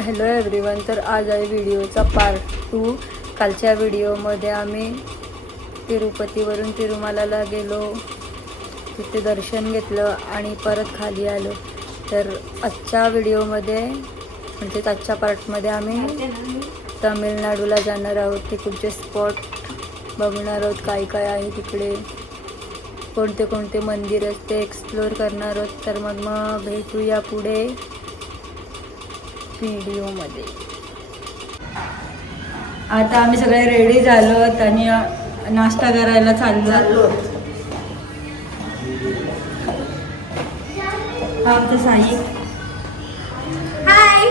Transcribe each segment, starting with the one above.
Hello everyone. तर आज आहे व्हिडिओचा पार्ट 2. कालच्या व्हिडिओमध्ये आम्ही तिरुपतीवरून तिरुमलाला गेलो, तिथे दर्शन घेतलं आणि परत खाली आलो. तर आजच्या व्हिडिओमध्ये म्हणजे आजच्या पार्टमध्ये आम्ही तामिळनाडूला जाणार आहोत. तिकडचे स्पॉट बघणार आहोत, काय काय आहे तिकडे, कोणते कोणते मंदिर आहेत ते एक्सप्लोअर करणार आहोत. तर मग भेटूया पुढे व्हिडिओमध्ये. आता आम्ही सगळे रेडी झालो आणि नाश्ता करायला चाललो. हा आमचा साई. हाय.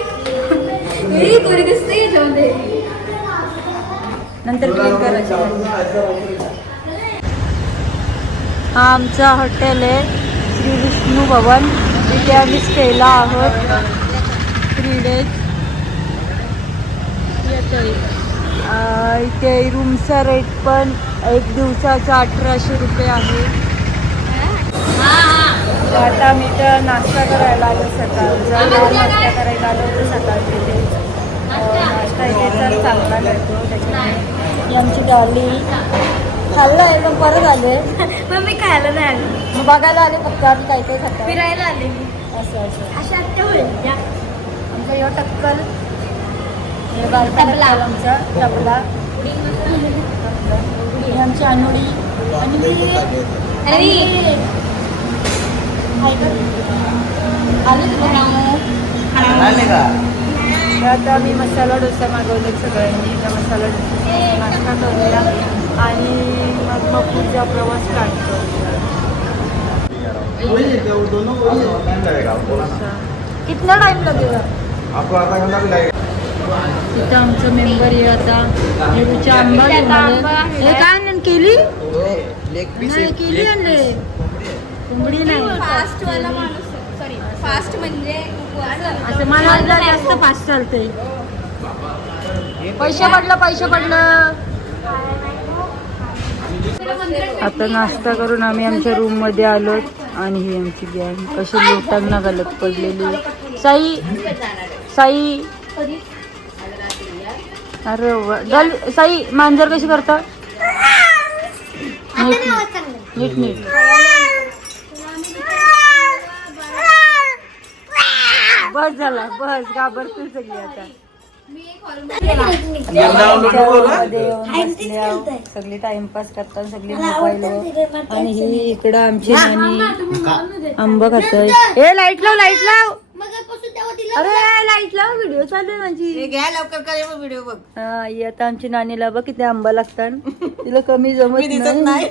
कोणी दिसते याच्यामध्ये. नंतर क्लीन करायचं. हा आमचा हॉटेल आहे श्री विष्णू भवन. तिथे आम्ही स्टेला आहोत 3 days. इथे रूमचा रेट पण 1 दिवसाचा 1800 रुपये आहे. आता आम्ही इथं नाश्ता करायला आलो. सकाळचा नाश्ता करायला आलो होतो सकाळचे. ते नाश्ता इथे तर चांगला मिळतो, त्याच्यामुळे ही आमची गाडी खाल्लं आहे पण परत आले. मग मी खायला नाही आले, मग बघायला आले फक्त आम्ही काय काय खातो. फिरायला आले मी. असं अशा आत्या होईल आमचा यो टक्कल, हे बारका टक्कल आमचा टबला, ही आमची अनुडी आता आम्ही मसाला डोसा मागवले सगळ्यांनी. त्या मसाला डोसा नाश्ता करूया आणि मग पुढचा प्रवास काढतो. कितना टाइम लगेगा आपको? आधा घंटा भी लगेगा. तिथं आमचं मेंबर आहे आता. नेहरूच्या आंबा घेऊन आले. हे काय आणलं? केली नाही, केली आणले, कोंबडी नाही. फास्ट वाला माणूस. सॉरी, फास्ट म्हणजे असं मला वाटलं जास्त फास्ट चालते. पैसे पडलं. आता नाश्ता करून आम्ही आमच्या रूम मध्ये आलो आणि ही आमची गॅंग कशी लोटांना घालत पडलेली. साई अरे वा. साई मांजर कशी करता? नीट बस झाला, बस घाबरतील सगळी आता. सगळी टाइमपास करतात, सगळी मोबाईलवर. आणि ही इकडं आमची नानी आंबा खातोय. ए लाईट लाव. अरे लाईट लाव, व्हिडिओ चालू आहे माझी. घ्या लवकर कर व्हिडिओ बघ. हा आता आमची नानीला बघ किती आंबा लागतात. तिला कमी जमत नाही.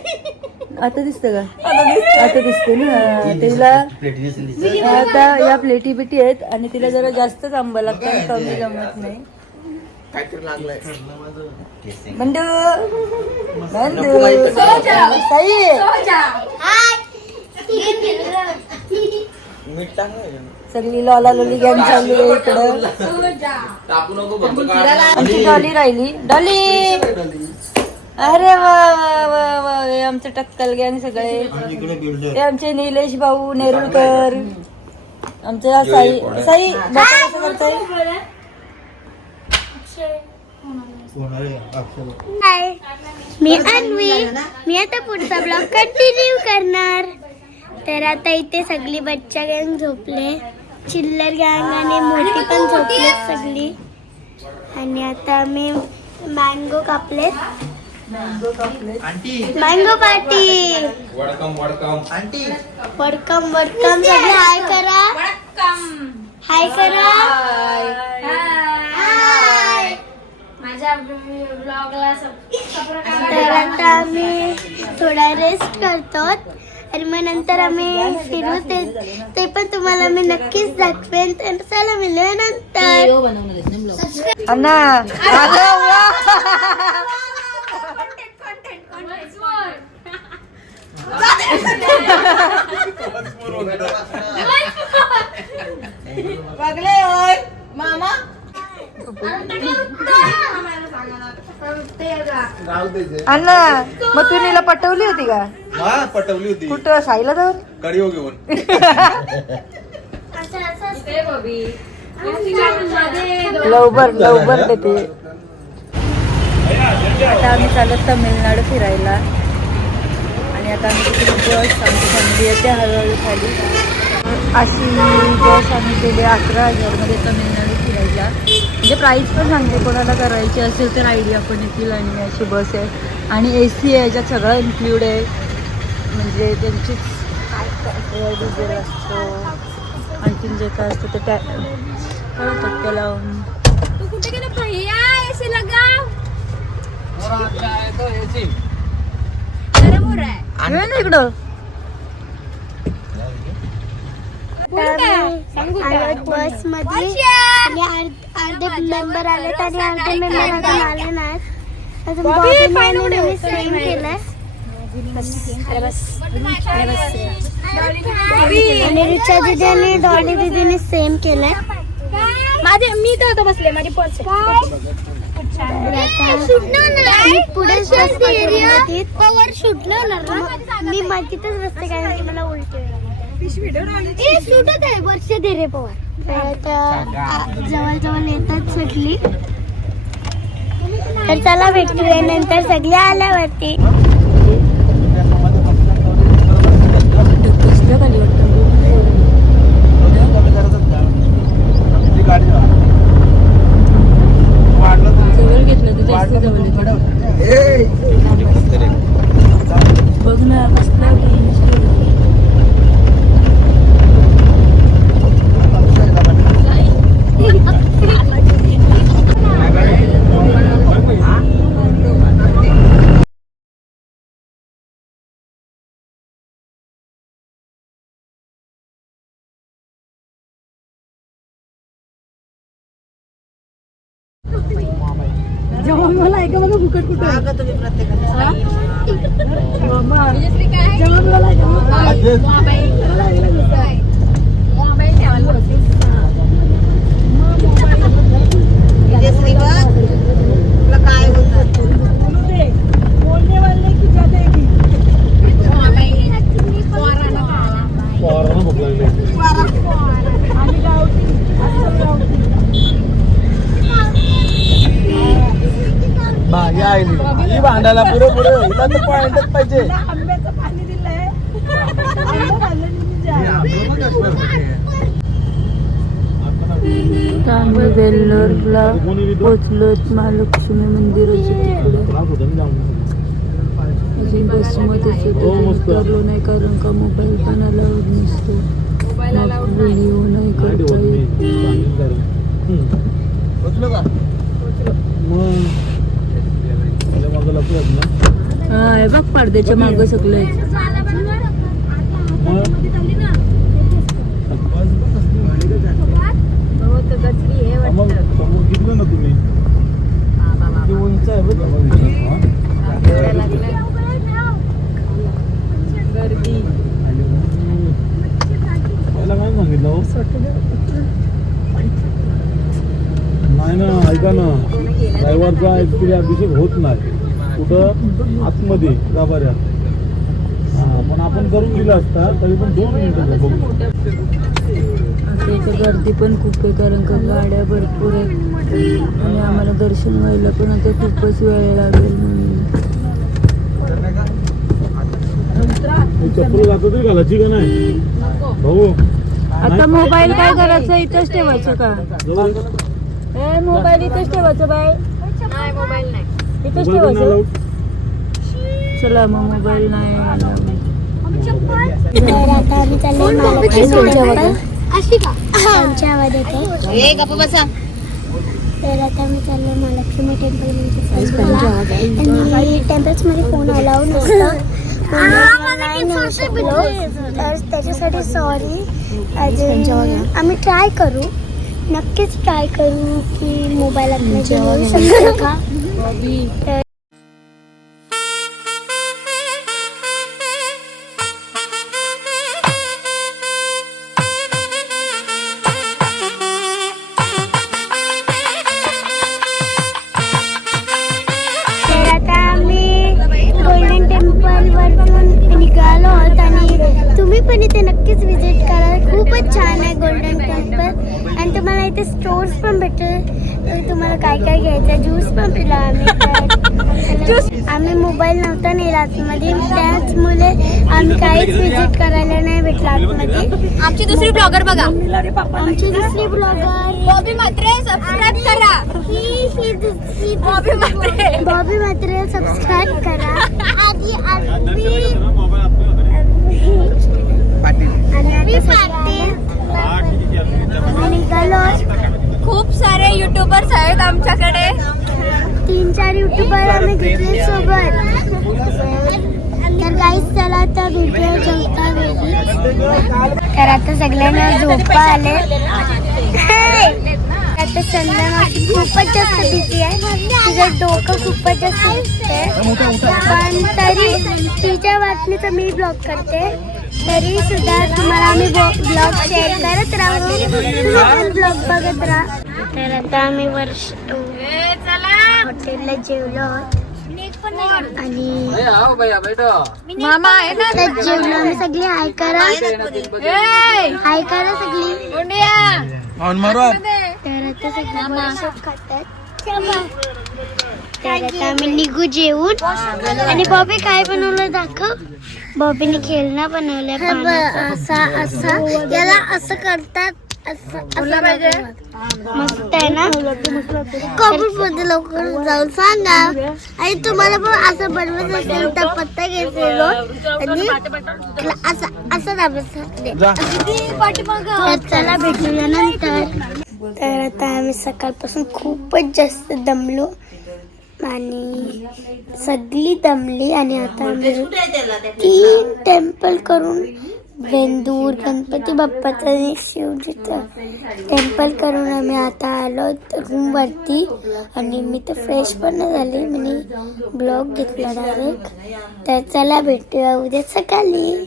आता दिसतं का? आता दिसते ना तिला. आता या प्लेटी बिटी आहेत आणि तिला जरा जास्तच आंबा लागतात, कमी जमत नाही. बंडू सगळी लॉला लोली गॅंग चालली आहे इकडं. आमची डॉली राहिली. डॉली अरे वा. हे आमचं टक्कल गॅंग सगळे. हे आमचे निलेश भाऊ नेरुळकर. आमचा साई बाबा कसं करताय? हाय, मी अन्वी. मी आता पुढचा ब्लॉग कंटिन्यू करणार. तर आता इथे सगळी बच्चा गँग झोपले, चिल्लर गँग आणि मोठी पण झोपले सगळी. आणि आता आम्ही मँगो कापले. Mango party. वेलकम सगळे हाय करा. हाय करा. हाय. माझ्या ब्लॉगला तर आता आम्ही थोडा रेस्ट करतो आणि मग नंतर आम्ही फिरू. ते पण तुम्हाला मी नक्कीच दाखवेन. तर चला मिळूया नंतर. अन्ना मामा अन्ना मग तू नीला पटवली होती का? हा पटवली होती. कुठं? साईला जाऊन कडी हो घेऊन. लवकर देते. आता आम्ही चालत तामिळनाडू फिरायला आणि आता आम्ही तिथे बस आमची फॅमिली येते हळूहळू खाली. अशी बस आम्ही केली 11,000 तामिळनाडू फिरायला. म्हणजे प्राईस पण सांगते, कोणाला करायची असेल तर आयडिया पण येतील. आणि अशी बस आहे आणि AC आहे, याच्यात सगळं इन्क्लूड आहे. म्हणजे त्यांचीच डिझेल असतो, आणखीन जे काय असतं ते टक्के लावून. तू कुठे गेला भैया? एसी लगाव. गरम हो रहा है. ये ना इकडं. बस मध्ये अर्धे मेंबर आले आणि अर्धे मेंबर अजून आले नाहीत. अजून बॉबीने सेम केलंय आणि रिचा दीदी आणि डॉली दीदीने सेम केलंय. मी तर आता बसले, माझी पर्स पुढे मी मधीतच बसते कारण की मला उलटी सुटत आहे. वर्ष दे रे पवार. जवळ येतात सुटली. तर चला भेटूया नंतर सगळे आल्यावरती. जवळ घेतलं तर जास्त जवळ बघ ना कसला. ही भांडायला पुढे हिला तर पॉइंटच पाहिजे. आम्ही वेल्लोरला पोचलो. महालक्ष्मी मंदिराच्या तिकडे अजून बसमध्येच उतरलो नाही कारण का मोबाईल पण अलाउड नसतो. व्हिडिओ नाही करता येत. हा हे बघ पडद्याच्या मागं सगळे. बघितलं ना तुम्ही उंच आहे गर्दी. त्याला काय सांगितलं नाही ना. ऐका ना, ड्रायव्हरचा ऍक्च्युली अभिषेक होत नाही कुठं आतमध्ये गाभाऱ्यात. हा पण आपण करून दिला असता तरी पण 2 मिनिटं बघू. आता इथे गर्दी पण खूप आहे कारण का गाड्या भरपूर आहेत आणि आम्हाला दर्शन व्हायला पण आता खूपच वेळ लागेल म्हणून. चप्पल घालतो तरी घालायची का नाही भाऊ? आता मोबाईल काय करायचं, इथंच ठेवायचं का? ए मोबाईल इथंच ठेवायचं बाय. नाही, मोबाईल नाही. इथंच ठेवायचं. चला मग मोबाईल नाही. तर आता आम्ही चाललोय महालक्ष्मी अशी का त्यांच्या आवाज येते. तर आता मी चाललोय महालक्ष्मी टेम्पल आणि टेम्पल्समध्ये फोन अलाउड नसतं. नाही नेऊ शकलो तर त्याच्यासाठी सॉरी. अजून आम्ही ट्राय करू, नक्कीच ट्राय करू की मोबाईल आपल्याला नेऊ शकतो का. पण इथे नक्कीच विजिट करा. खूपच छान आहे गोल्डन टेम्पल आणि तुम्हाला इथे इथे स्टोर्स पण भेटेल. तर तुम्हाला काय काय घ्यायचं, ज्यूस पण पिला आम्ही. आम्ही मोबाईल नव्हता नेला आतमध्ये, त्याचमुळे आम्ही काहीच विजिट करायला नाही भेटलं आतमध्ये. आमची दुसरी ब्लॉगर बघा, आमची दुसरी ब्लॉगर बॉबी म्हात्रे, सबस्क्राईब करा. बॉबी म्हात्रे. बॉबी म्हात्रे सबस्क्राईब करा. आधी निघालो. खूप सारे युट्यूबर्स आहेत आमच्याकडे. 3-4 युट्यूबर आम्ही घेतले सोबत. तर गाईस चला आता व्हिडिओ जेवता वेळी. तर आता सगळ्यांना झोपा आले. आता चंदना खूपच जास्त बिझी आहे. तिचं डोकं खूपच जास्त दिसते, पण तरी तिच्या बातमीचा मी ब्लॉग करते. तरी सुद्धा तुम्हाला आम्ही ब्लॉग शेअर करत राहू, ब्लॉग बघत राहा. तर आता आम्ही हॉटेलला जेवलो आणि मामा आहे ना, तर जेवलो आम्ही सगळी. हाय करा, हाय करा सगळी. तर आता सगळी बडीशेप खातात. तर आता आम्ही निघू जेवून. आणि बॉबी काय बनवलं दाखव. बॉबीने खेळणं बनवलं. असा असा याला असं करतात, मस्त आहे ना. कमेंट मध्ये लवकर जाऊन सांगा. आणि तुम्हाला पण असं बनवत असेल तर पत्ता घ्यायचा आणि असं दाबायचं. चला भेटूया नंतर. तर आता आम्ही सकाळपासून खूपच जास्त दमलो आणि सगळी दमली. आणि आता आम्ही 3 टेम्पल करून, वेंदूर, गणपती बाप्पाचं आणि शिवजीचं टेम्पल करून आम्ही आता आलो रूमवरती. आणि मी तर फ्रेश पण नाही झाली, मी ब्लॉग घेतला डायरेक्ट. तर चला भेटूया उद्या सकाळी.